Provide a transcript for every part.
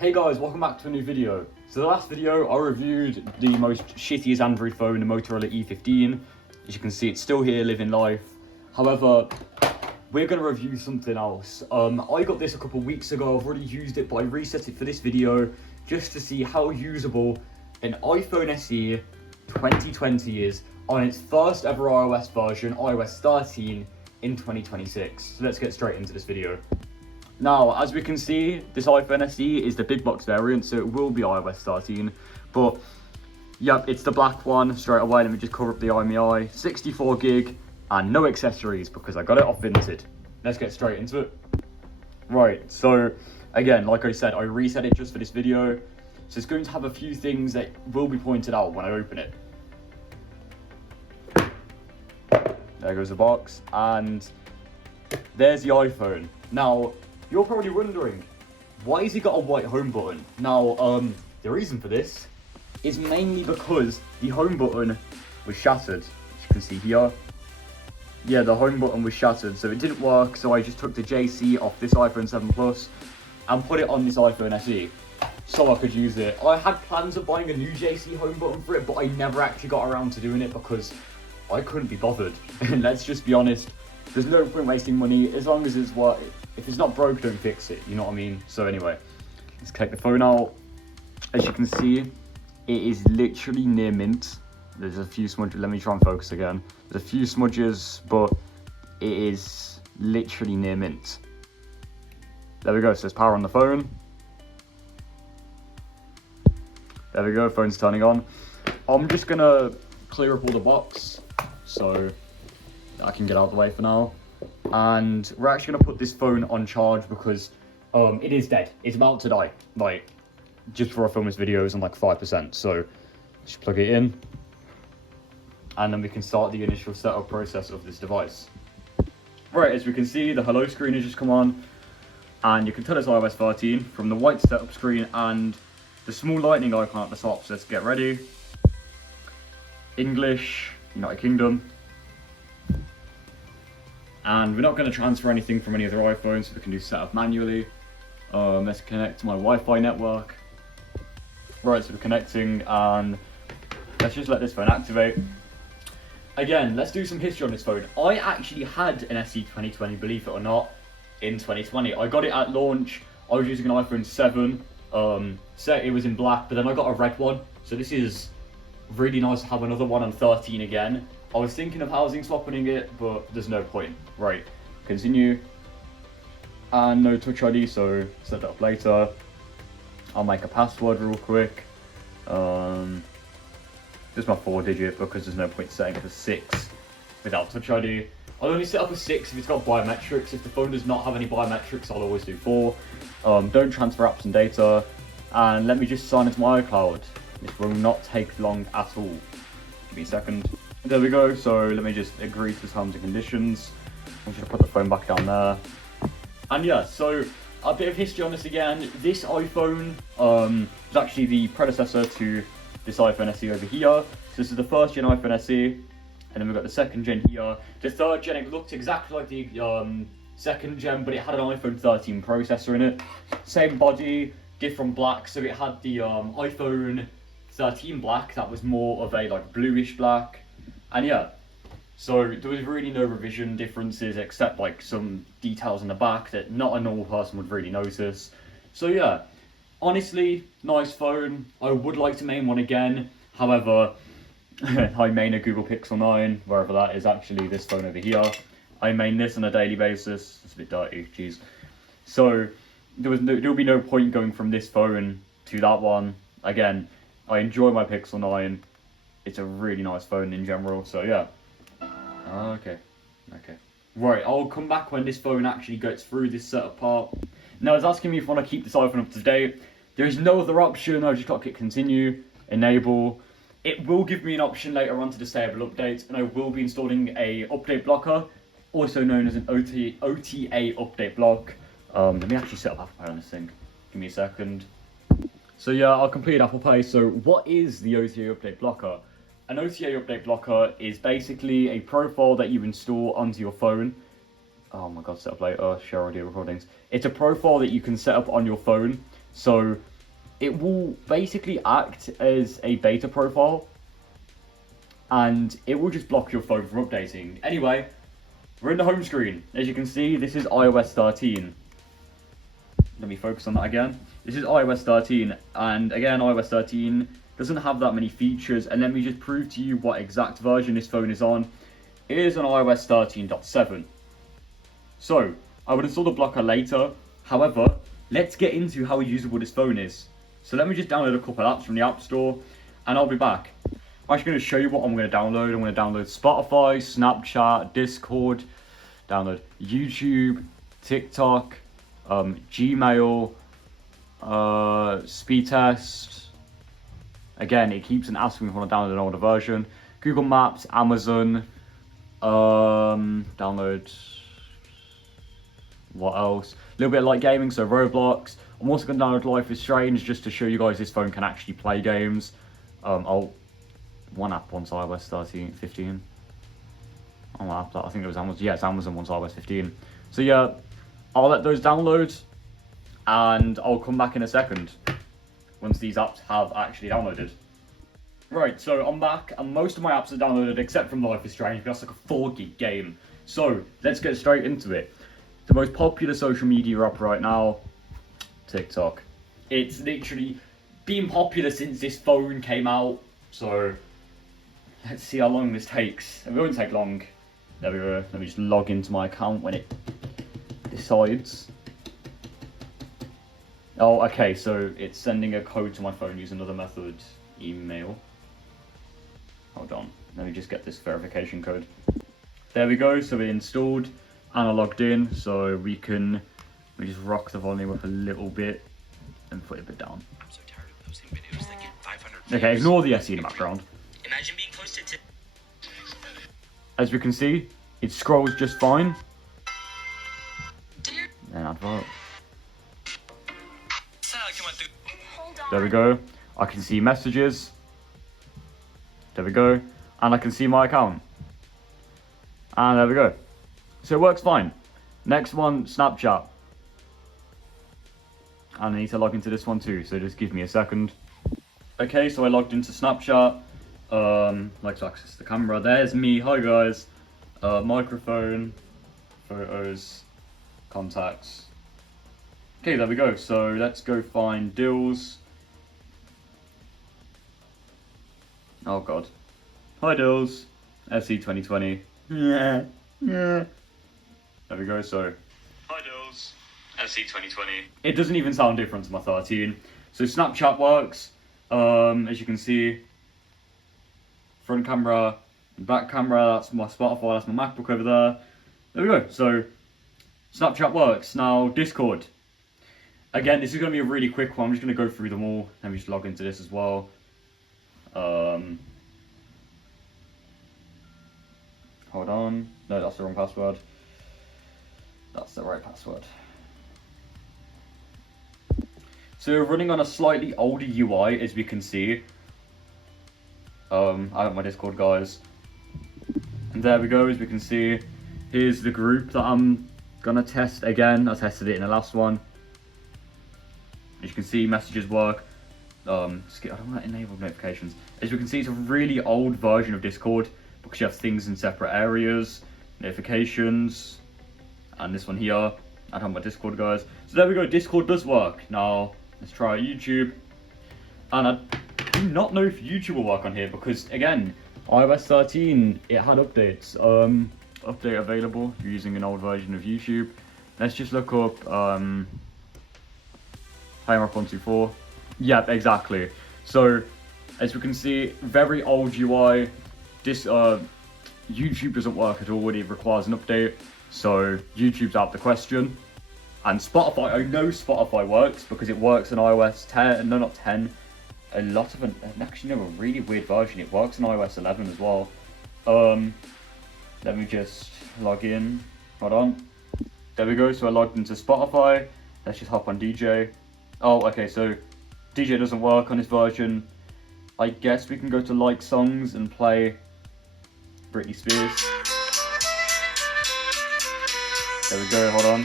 Hey guys, welcome back to a new video. So the last video I reviewed the most shittiest Android phone, the Motorola E15. As you can see, it's still here living life. However, we're going to review something else. I got this a couple weeks ago. I've already used it, but I reset it for this video just to see how usable an iPhone SE 2020 is on its first ever iOS version, iOS 13 in 2026. So let's get straight into this video. Now, as we can see, this iPhone SE is the big box variant, so it will be iOS 13. But, yep, it's the black one. Straight away, let me just cover up the IMEI. 64 gig and no accessories because I got it off Vinted. Let's get straight into it. Right, so, again, like I said, I reset it just for this video. So it's going to have a few things that will be pointed out when I open it. There goes the box, and there's the iPhone. Now, you're probably wondering, why has he got a white home button? Now, the reason for this is mainly because the home button was shattered. As you can see here. Yeah, the home button was shattered, so it didn't work, so I just took the JC off this iPhone 7 Plus and put it on this iPhone SE, so I could use it. I had plans of buying a new JC home button for it, but I never actually got around to doing it because I couldn't be bothered. And let's just be honest, there's no point wasting money as long as it's what. If it's not broke, don't fix it, you know what I mean? So anyway, let's take the phone out. As you can see, it is literally near mint. There's a few smudges, let me try and focus again. There's a few smudges, but it is literally near mint. There we go, so there's power on the phone. There we go, phone's turning on. I'm just gonna clear up all the box, so I can get out of the way for now. And we're actually going to put this phone on charge because it is dead. It's about to die, like, just before I film this video is on like 5%. So just plug it in and then we can start the initial setup process of this device. Right, as we can see, the hello screen has just come on and you can tell it's iOS 13 from the white setup screen and the small lightning icon at the top. So let's get ready. English, United Kingdom. And we're not going to transfer anything from any other iPhones, so we can do setup manually. Let's connect to my Wi-Fi network. Right, so we're connecting, and let's just let this phone activate. Again, let's do some history on this phone. I actually had an SE 2020, believe it or not, in 2020. I got it at launch. I was using an iPhone 7. So it was in black, but then I got a red one. So this is really nice to have another one on 13 again. I was thinking of housing swapping it, but there's no point. Right, continue. And no touch ID, so set that up later. I'll make a password real quick. Just my 4-digit because there's no point setting up a 6 without touch ID. I'll only set up a 6 if it's got biometrics. If the phone does not have any biometrics, I'll always do 4. Don't transfer apps and data. And let me just sign into my iCloud. This will not take long at all. Give me a second. There we go, so let me just agree to the terms and conditions. I'm just gonna put the phone back down there. And yeah, so a bit of history on this again. This iPhone was actually the predecessor to this iPhone SE over here. So this is the first gen iPhone SE, and then we've got the second gen here. The third gen, it looked exactly like the second gen, but it had an iPhone 13 processor in it. Same body, different black, so it had the iPhone 13 black that was more of a like bluish black. And yeah, so there was really no revision differences except like some details on the back that not a normal person would really notice. So yeah, honestly, nice phone. I would like to main one again. However, I main a Google Pixel 9, wherever that is actually this phone over here. I main this on a daily basis. It's a bit dirty, jeez. So there'll be no point going from this phone to that one. Again, I enjoy my Pixel 9. It's a really nice phone in general, so yeah. Okay. Right, I'll come back when this phone actually gets through this setup part. Now, it's asking me if I want to keep this iPhone up to date. There is no other option. I've just got to click continue, enable. It will give me an option later on to disable updates, and I will be installing a update blocker, also known as an OTA update block. Let me actually set up Apple Pay on this thing. Give me a second. So yeah, I'll complete Apple Pay. So what is the OTA update blocker? An OTA update blocker is basically a profile that you install onto your phone. Oh my god, set up later, share audio recordings. It's a profile that you can set up on your phone So it will basically act as a beta profile, and it will just block your phone from updating. Anyway, we're in the home screen. As you can see, this is iOS 13. Let me focus on that again. This is iOS 13, and again, iOS 13 doesn't have that many features, and let me just prove to you what exact version this phone is on. It is on iOS 13.7. So, I would install the blocker later. However, let's get into how usable this phone is. So let me just download a couple apps from the App Store, and I'll be back. I'm actually going to show you what I'm going to download. I'm going to download Spotify, Snapchat, Discord, download YouTube, TikTok, Gmail, speed test. Again, it keeps on asking me if I want to download an older version. Google Maps, Amazon, download, what else? A little bit of light gaming, so Roblox. I'm also going to download Life is Strange just to show you guys this phone can actually play games. One app once iOS 15. Oh, what app? I think it was Amazon. Yeah, it's Amazon once iOS 15. So yeah, I'll let those download, and I'll come back in a second once these apps have actually downloaded. Right, so I'm back, and most of my apps are downloaded except from Life is Strange, because that's like a 4 gig game. So let's get straight into it. The most popular social media app right now, TikTok. It's literally been popular since this phone came out. So let's see how long this takes. It won't take long. There we go. Let me just log into my account when it decides. Oh, okay, so it's sending a code to my phone using another method, email. Hold on, let me just get this verification code. There we go, so it installed and I logged in, so we just rock the volume up a little bit and put it a bit down. I'm so tired of posting videos that get 500 views. Okay, ignore the SE in the background. Imagine being posted to... As we can see, it scrolls just fine. Then advert. There we go. I can see messages. There we go. And I can see my account. And there we go. So it works fine. Next one, Snapchat. And I need to log into this one too, so just give me a second. Okay, so I logged into Snapchat. Like to access the camera. There's me. Hi guys. Microphone, photos, contacts. Okay, there we go. So let's go find deals. Oh god. Hi deals. SE 2020. Yeah. There we go. So hi deals. SE 2020. It doesn't even sound different to my 13. So Snapchat works. As you can see, front camera, back camera, that's my Spotify, that's my MacBook over there. There we go. So Snapchat works. Now Discord. Again, this is going to be a really quick one. I'm just going to go through them all. Let me just log into this as well. Hold on. No, that's the wrong password. That's the right password. So we're running on a slightly older UI, as we can see. I have my Discord, guys. And there we go, as we can see. Here's the group that I'm gonna test again. I tested it in the last one. As you can see, messages work. I don't want to enable notifications. As you can see, it's a really old version of Discord because you have things in separate areas, notifications, and this one here. I don't have my Discord, guys. So there we go, Discord does work. Now, let's try YouTube. And I do not know if YouTube will work on here because, again, iOS 13, it had updates. Update available if you're using an old version of YouTube. Let's just look up HiMark 124. Yep, exactly. So, as we can see, very old UI. This YouTube doesn't work at all. It requires an update. So YouTube's out the question. And Spotify, I know Spotify works because it works on iOS 10. No, not 10. A lot of actually no, a really weird version. It works on iOS 11 as well. Let me just log in. Hold on. There we go. So I logged into Spotify. Let's just hop on DJ. Oh, okay. So DJ doesn't work on this version. I guess we can go to like songs and play Britney Spears. There we go. Hold on.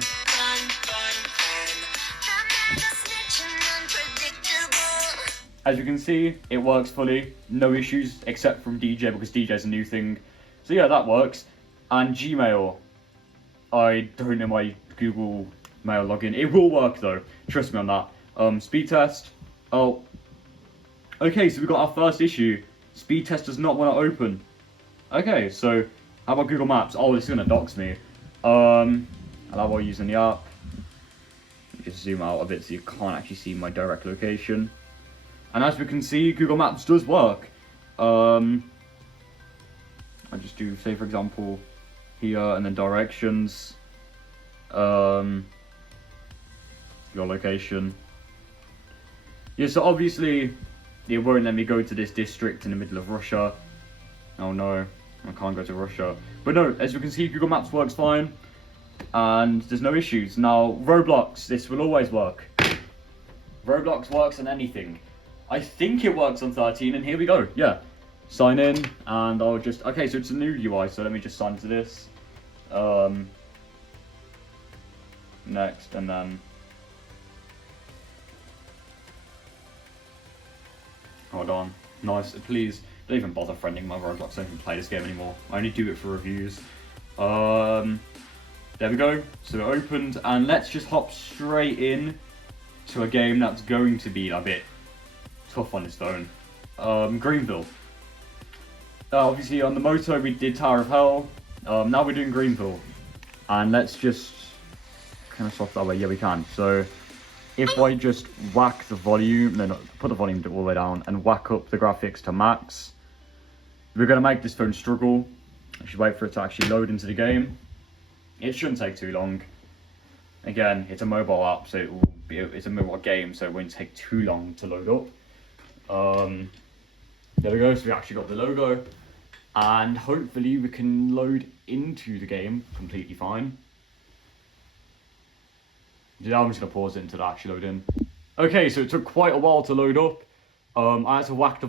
as you can see, it works fully, no issues except from DJ because DJ is a new thing. So yeah, that works. And Gmail, I don't know my Google Mail login. It will work though, trust me on that. Speed test. Oh, okay, so we got our first issue. Speed test does not want to open. Okay, so how about Google Maps? Oh, it's gonna dox me. Allow using the app. Just zoom out a bit so you can't actually see my direct location. And as we can see, Google Maps does work. I just do, say for example, here and then directions. Your location. Yeah, so obviously it won't let me go to this district in the middle of Russia. Oh no, I can't go to Russia. But no, as you can see, Google Maps works fine. And there's no issues. Now, Roblox, this will always work. Roblox works on anything. I think it works on 13, and here we go. Yeah, sign in, and I'll just... Okay, so it's a new UI, so let me just sign to this. Next, and then... Hold on. Nice, please. Don't even bother friending my Roblox. I don't even play this game anymore. I only do it for reviews. There we go. So it opened, and let's just hop straight in to a game that's going to be a bit tough on this phone. Greenville. Obviously on the Moto we did Tower of Hell. Now we're doing Greenville, and let's just kind of swap that way. Yeah, we can. So if I just whack the volume, then put the volume all the way down and whack up the graphics to max, we're gonna make this phone struggle. I should wait for it to actually load into the game. It shouldn't take too long. Again, it's a mobile app, so it's a mobile game, so it won't take too long to load up. There we go, so we actually got the logo, and hopefully we can load into the game completely fine. Yeah, I'm just gonna pause it until it actually load in. Okay, so it took quite a while to load up. I had to whack the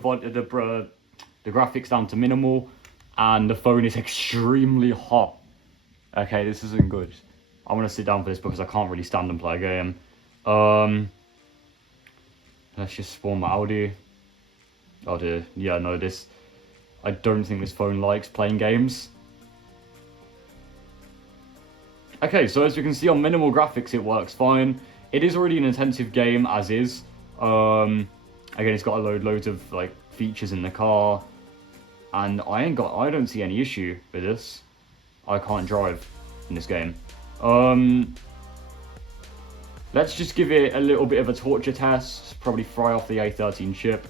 graphics down to minimal, and the phone is extremely hot. Okay, this isn't good. I'm gonna sit down for this because I can't really stand and play a game. Let's just spawn my Audi. Oh dear, yeah, no, this... I don't think this phone likes playing games. Okay, so as you can see on minimal graphics, it works fine. It is already an intensive game, as is. Again, it's got to load loads of, like, features in the car. And I don't see any issue with this. I can't drive in this game. Let's just give it a little bit of a torture test, probably fry off the A13 chip,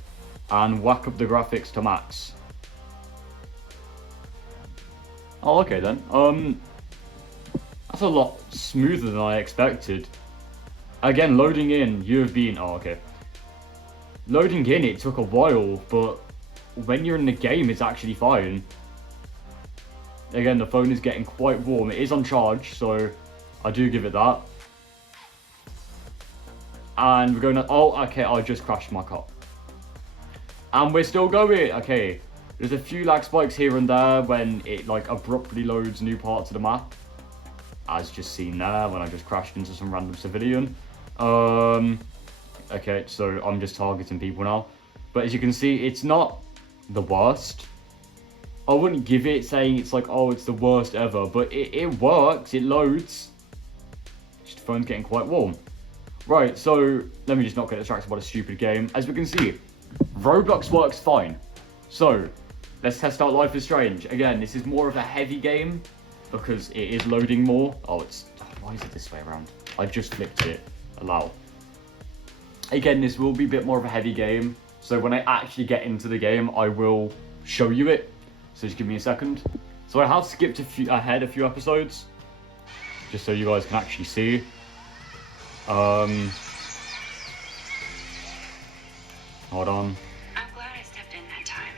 and whack up the graphics to max. Oh, okay then. That's a lot smoother than I expected. Again, loading in, oh, okay. Loading in, it took a while, but when you're in the game, it's actually fine. Again, the phone is getting quite warm. It is on charge, so I do give it that. And we're going to... Oh, okay, I just crashed my car. And we're still going. Okay, there's a few lag spikes here and there when it, like, abruptly loads new parts of the map. As just seen there, when I just crashed into some random civilian. Okay, so I'm just targeting people now. But as you can see, it's not the worst. I wouldn't give it saying it's like, oh, it's the worst ever, but it works, it loads. Just the phone's getting quite warm. Right, so let me just not get distracted by the stupid game. As we can see, Roblox works fine. So let's test out Life is Strange. Again, this is more of a heavy game because it is loading more. Oh, why is it this way around? I just flipped it. Allow. Again, this will be a bit more of a heavy game. So when I actually get into the game, I will show you it. So just give me a second. So I have skipped ahead a few episodes, just so you guys can actually see. Hold on. I'm glad I stepped in that time.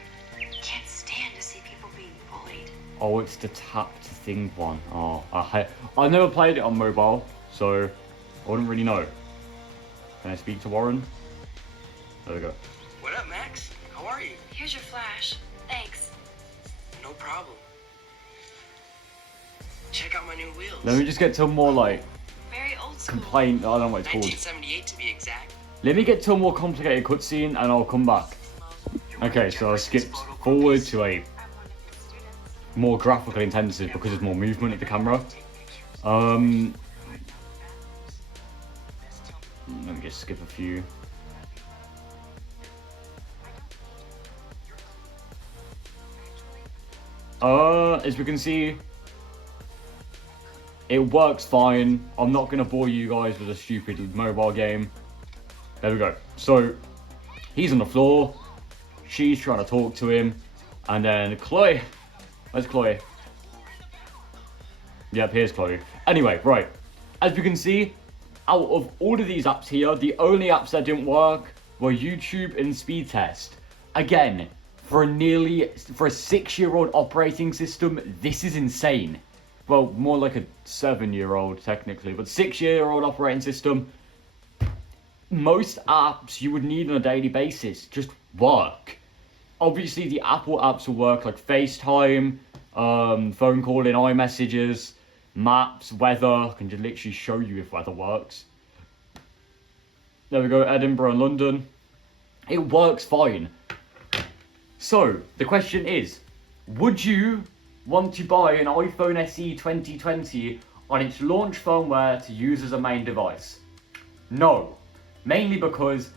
Can't stand to see people being bullied. Oh, it's the tapped thing one. Oh, I never played it on mobile, so I wouldn't really know. Can I speak to Warren? There we go. What up, Max? How are you? Here's your flash. Thanks. No problem. Check out my new wheels. Let me just get to more like Very old school. complaint. I don't know what it's called. 1978 to be exact. Let me get to a more complicated cutscene and I'll come back. Okay, so I skipped forward to a more graphical intensive because there's more movement of the camera. Let me just skip a few. As we can see, it works fine. I'm not going to bore you guys with a stupid mobile game. There we go. So, he's on the floor. She's trying to talk to him. And then Chloe. Where's Chloe? Yep, here's Chloe. Anyway, right. As you can see, out of all of these apps here, the only apps that didn't work were YouTube and Speed Test. Again, for a 6-year-old operating system, this is insane. Well, more like a 7-year-old technically, but 6-year-old operating system. Most apps you would need on a daily basis just work. Obviously, the Apple apps will work like FaceTime, phone calling, iMessages, maps, weather. I can just literally show you if weather works. There we go, Edinburgh and London. It works fine. So, the question is, would you want to buy an iPhone SE 2020 on its launch firmware to use as a main device? No. Mainly because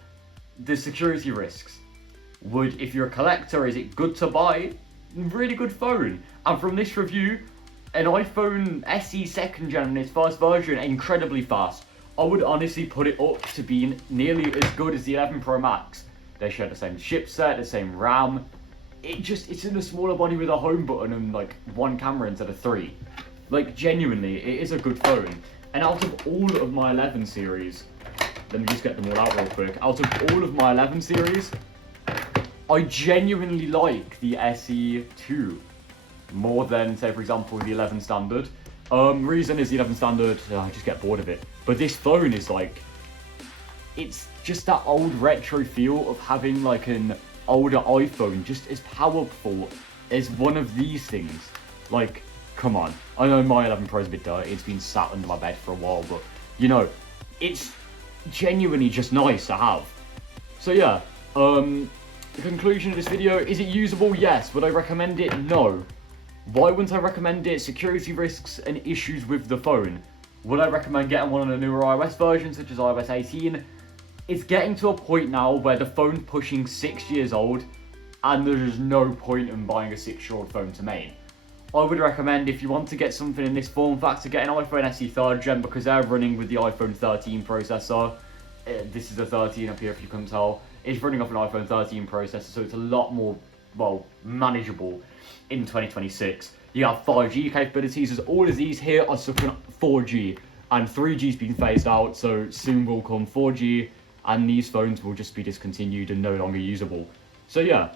the security risks. If you're a collector, is it good to buy? Really good phone. And from this review, an iPhone SE 2nd gen in its first version, incredibly fast. I would honestly put it up to be nearly as good as the 11 Pro Max. They share the same chipset, the same RAM. It's in a smaller body with a home button and like 1 camera instead of 3. Like genuinely, it is a good phone. And out of all of my 11 series, let me just get them all out real quick. Out of all of my 11 series, I genuinely like the SE2 more than, say, for example, the 11 standard. Reason is the 11 standard, I just get bored of it. But this phone is like, it's just that old retro feel of having like an older iPhone, just as powerful as one of these things. Like, come on. I know my 11 Pro is a bit dirty, it's been sat under my bed for a while, but, you know, it's genuinely just nice to have. So yeah, the conclusion of this video, is it usable? Yes. Would I recommend it? No. Why wouldn't I recommend it? Security risks and issues with the phone. Would I recommend getting one on a newer iOS version, such as iOS 18? It's getting to a point now where the phone's pushing 6 years old, and there's no point in buying a 6-year-old phone to main. I would recommend, if you want to get something in this form factor, get an iPhone SE 3rd gen, because they're running with the iPhone 13 processor. This is a 13 up here if you couldn't tell. It's running off an iPhone 13 processor, so it's a lot more, well, manageable in 2026. You have 5G capabilities, as all of these here are stuck on 4G, and 3G's been phased out, so soon will come 4G, and these phones will just be discontinued and no longer usable. So yeah,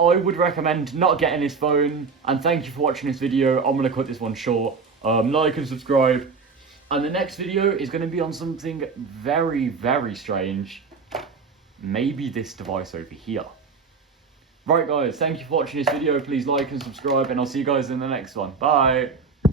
I would recommend not getting this phone, and thank you for watching this video. I'm going to cut this one short. Like and subscribe, and the next video is going to be on something very, very strange. Maybe this device over here. Right guys, thank you for watching this video. Please like and subscribe, and I'll see you guys in the next one. Bye!